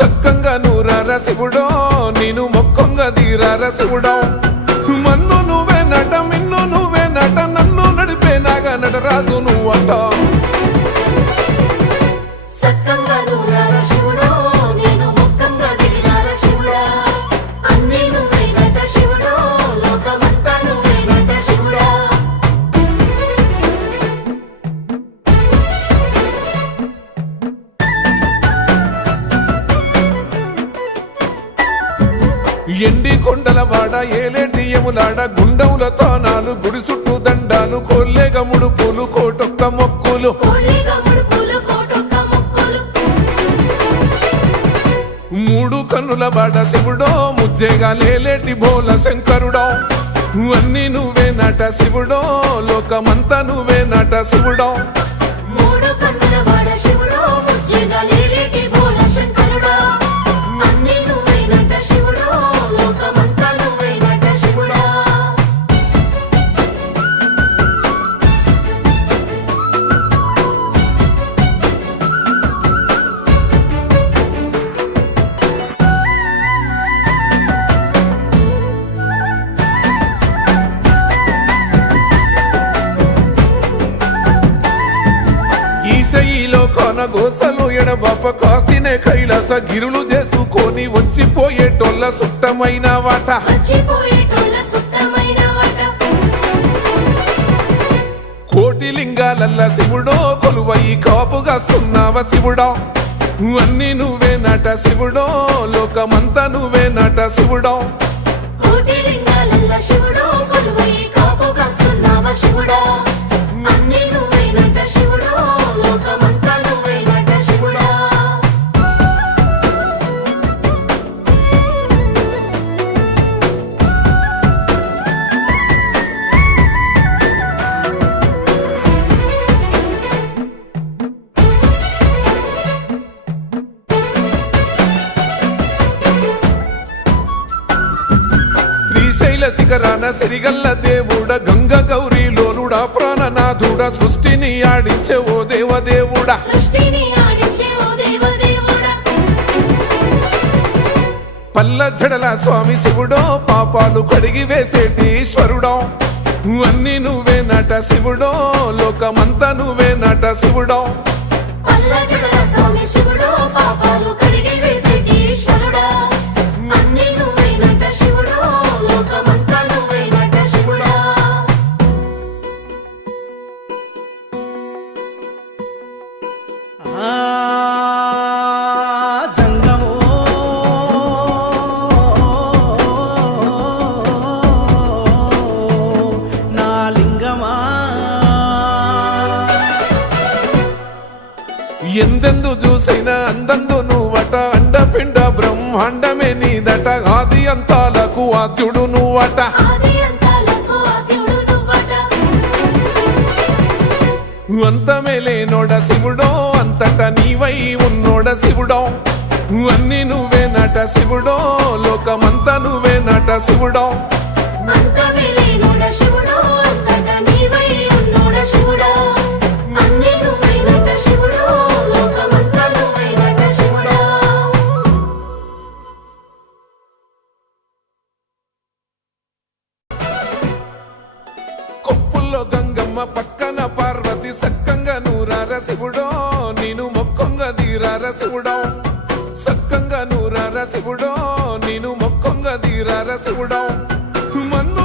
సక్కంగా నూరార శివుడో నేను మొక్కంగా దీరార శివుడో మన్ను నువ్వే నట మిన్ను నువ్వే నట నన్ను నడిపే నాగా నటరాజు నువ్వంట ఎండి కొండల వాడ ఏలేటి యములాడ గుండముల తానాలు గుడి చుట్టూ దండాలు కొల్లేగ ముడుపులు కోటొక్క మొక్కులు మూడు కన్నుల వాడ శివుడో ముజ్జేగా లేలేటి బోల శంకరుడో అన్ని నువ్వే నట శివుడో లోకమంతా నువ్వే నట శివుడో ఈశయిలో కొనగోసలు ఎడబాప కాసినే కైలాస గిరులు చేసుకొని వచ్చిపోయేటోళ్ళ సుట్టమైన వాట కోటి లింగాలల్ల శివుడో కొలువయి కాపుగాస్తున్నావ శివుడో అన్ని నువ్వే నట శివుడో లోకమంతా నువ్వే నట శివుడో శ్రీశైల శిఖరాన సిరిగల్ల దేవుడ గంగ గౌరీ లోలుడా ప్రాణనాథుడ సృష్టిని ఆడించే ఓ దేవదేవుడా పల్ల జడల స్వామి శివుడో పాపాలు కడిగి వేసేటి ఈశ్వరుడో అన్ని నువ్వే నట శివుడో లోకమంతా నువ్వే నట శివుడో ఎందెందు చూసైనా అందందు నువ్వట అండపిండ బ్రహ్మాండమే నీదట ఆది అంతాలకు ఆద్యుడు నువ్వట అంతమే లేనోడ శివుడో అంతట నీవై ఉన్నోడ శివుడో అన్ని నువ్వే నట శివుడో లోకమంతా నువ్వే నట శివుడో కొప్పుల్లో గంగమ్మ పక్కన పార్వతి సక్కంగా నూరార శివుడో నేను మొక్కంగా దీరార శివుడో సక్కంగా నూరార శివుడో నేను మొక్కంగా దీరార శివుడో మన్ను